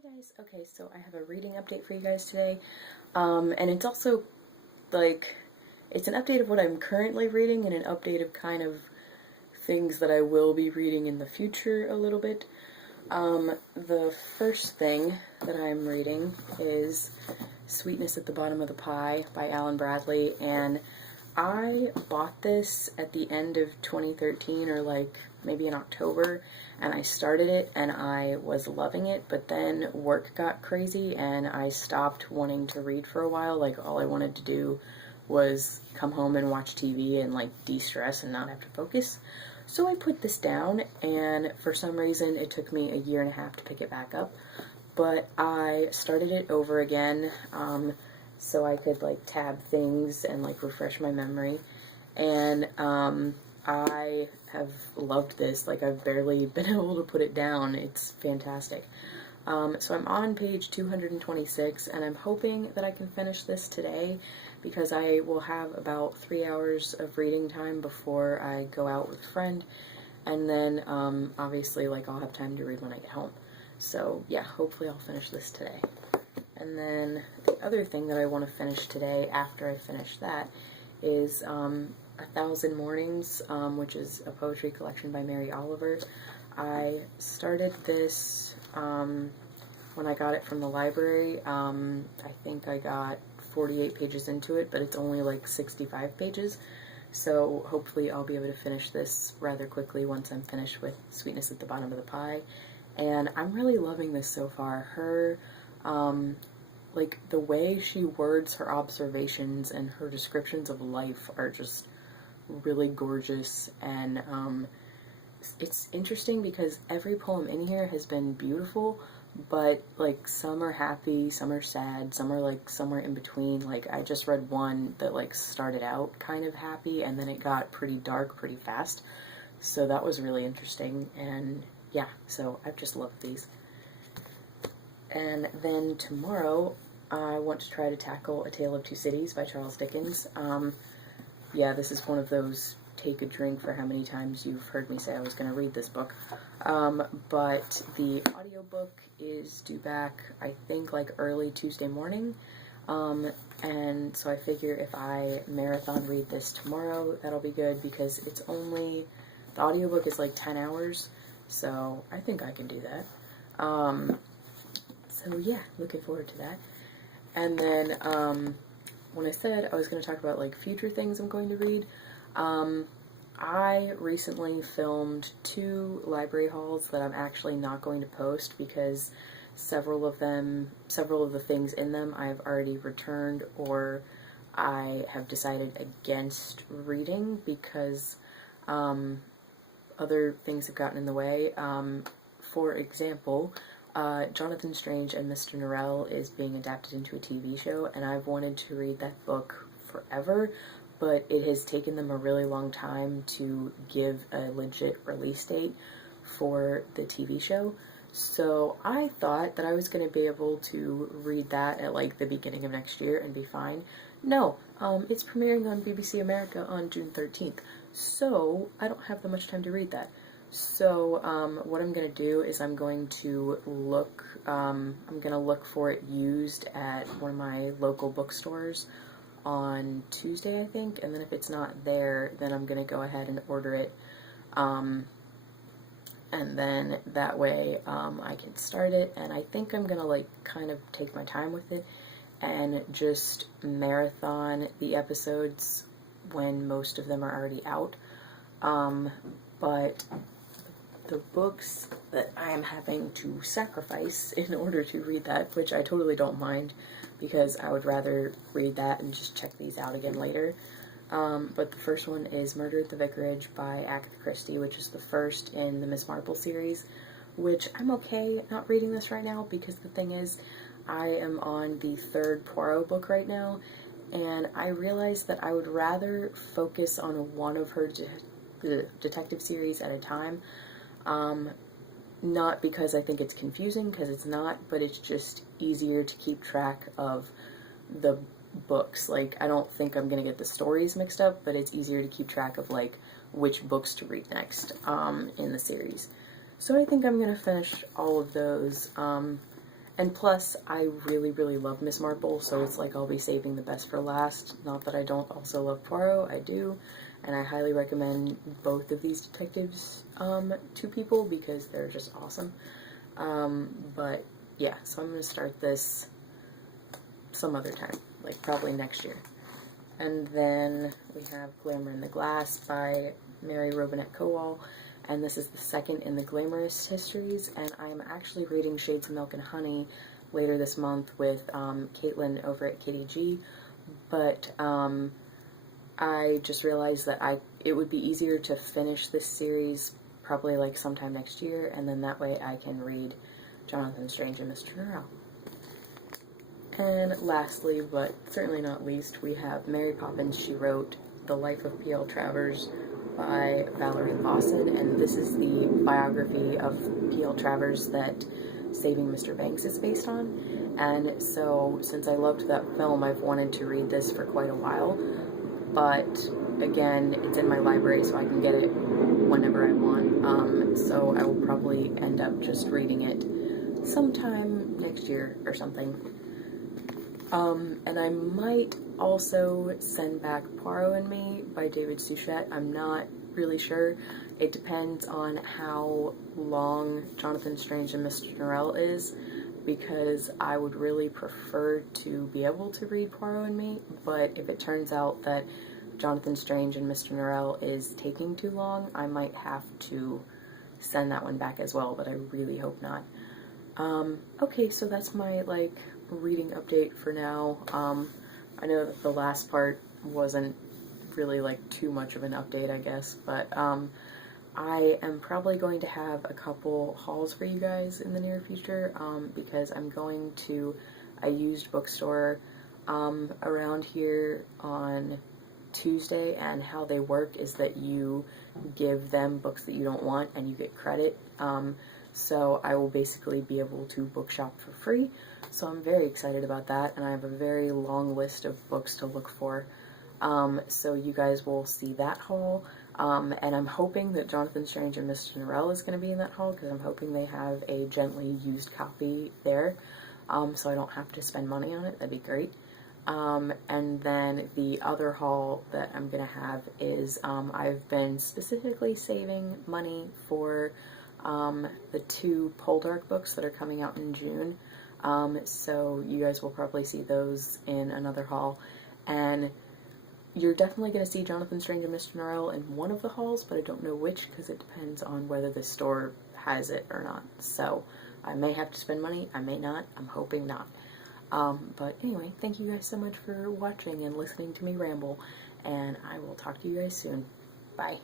Hey guys, okay, so I have a reading update for you guys today, and it's also, like, it's an update of what I'm currently reading and an update of kind of things that I will be reading in the future a little bit. The first thing that I'm reading is Sweetness at the Bottom of the Pie by Alan Bradley, and I bought this at the end of 2013 or like maybe in October, and I started it and I was loving it, but then work got crazy and I stopped wanting to read for a while. Like all I wanted to do was come home and watch TV and like de-stress and not have to focus. So I put this down, and for some reason it took me a year and a half to pick it back up, but I started it over again, so I could like tab things and like refresh my memory, and I have loved this. Like I've barely been able to put it down. It's fantastic. So I'm on page 226, and I'm hoping that I can finish this today because I will have about 3 hours of reading time before I go out with a friend, and then obviously like I'll have time to read when I get home. So yeah, hopefully I'll finish this today. And then the other thing that I want to finish today after I finish that is A Thousand Mornings, which is a poetry collection by Mary Oliver. I started this when I got it from the library. I think I got 48 pages into it, but it's only like 65 pages. So hopefully I'll be able to finish this rather quickly once I'm finished with Sweetness at the Bottom of the Pie. And I'm really loving this so far. Her like the way she words her observations and her descriptions of life are just really gorgeous, and it's interesting because every poem in here has been beautiful, but like some are happy, some are sad, some are like somewhere in between. Like I just read one that like started out kind of happy and then it got pretty dark pretty fast, so that was really interesting. And yeah, so I've just loved these. And then tomorrow, I want to try to tackle A Tale of Two Cities by Charles Dickens. Yeah, this is one of those take a drink for how many times you've heard me say I was going to read this book. But the audiobook is due back, I think, like early Tuesday morning. And so I figure if I marathon read this tomorrow, that'll be good because it's only, the audiobook is like 10 hours, so I think I can do that. So yeah, looking forward to that. And then when I said I was going to talk about like future things I'm going to read, I recently filmed 2 library hauls that I'm actually not going to post because several of the things in them I've already returned, or I have decided against reading because other things have gotten in the way. For example, Jonathan Strange and Mr. Norrell is being adapted into a TV show, and I've wanted to read that book forever, but it has taken them a really long time to give a legit release date for the TV show. So I thought that I was going to be able to read that at like the beginning of next year and be fine. No, it's premiering on BBC America on June 13th, so I don't have that much time to read that. So what I'm going to do is I'm going to look for it used at one of my local bookstores on Tuesday, I think, and then if it's not there, then I'm going to go ahead and order it, and then that way I can start it, and I think I'm going to like kind of take my time with it and just marathon the episodes when most of them are already out, but the books that I am having to sacrifice in order to read that, which I totally don't mind because I would rather read that and just check these out again later. But the first one is Murder at the Vicarage by Agatha Christie, which is the first in the Miss Marple series, which I'm okay not reading this right now because the thing is, I am on the 3rd Poirot book right now, and I realized that I would rather focus on one of her detective series at a time. Not because I think it's confusing, because it's not, but it's just easier to keep track of the books. Like, I don't think I'm gonna get the stories mixed up, but it's easier to keep track of, like, which books to read next, in the series. So I think I'm gonna finish all of those, And plus, I really, really love Miss Marple, so it's like I'll be saving the best for last. Not that I don't also love Poirot, I do, and I highly recommend both of these detectives to people because they're just awesome. But yeah, so I'm going to start this some other time, like probably next year. And then we have Glimmer in the Glass by Mary Robinette Kowal, and this is the second in the Glamorous histories, and I am actually reading Shades of Milk and Honey later this month with Caitlin over at KDG, but I just realized that it would be easier to finish this series probably like sometime next year, and then that way I can read Jonathan Strange and Mr. Norrell. And lastly, but certainly not least, we have Mary Poppins. She wrote The Life of P.L. Travers by Valerie Lawson, and this is the biography of P.L. Travers that Saving Mr. Banks is based on. And so, since I loved that film, I've wanted to read this for quite a while, but again, it's in my library, so I can get it whenever I want. So I will probably end up just reading it sometime next year or something. And I might also send back Poirot and Me by David Suchet. I'm not really sure. It depends on how long Jonathan Strange and Mr. Norrell is, because I would really prefer to be able to read Poirot and Me, but if it turns out that Jonathan Strange and Mr. Norrell is taking too long, I might have to send that one back as well, but I really hope not. Okay, so that's my, reading update for now. I know that the last part wasn't really, too much of an update, I guess, but, I am probably going to have a couple hauls for you guys in the near future, because I'm going to a used bookstore, around here on Tuesday, and how they work is that you give them books that you don't want and you get credit. So I will basically be able to bookshop for free. So I'm very excited about that, and I have a very long list of books to look for. So you guys will see that haul. And I'm hoping that Jonathan Strange and Mr. Norrell is going to be in that haul, because I'm hoping they have a gently used copy there. So I don't have to spend money on it. That'd be great. And then the other haul that I'm going to have is, I've been specifically saving money for the 2 Poldark books that are coming out in June. So you guys will probably see those in another haul. And you're definitely going to see Jonathan Strange and Mr. Norrell in one of the hauls, but I don't know which, because it depends on whether the store has it or not. So I may have to spend money, I may not, I'm hoping not. But anyway, thank you guys so much for watching and listening to me ramble, and I will talk to you guys soon. Bye.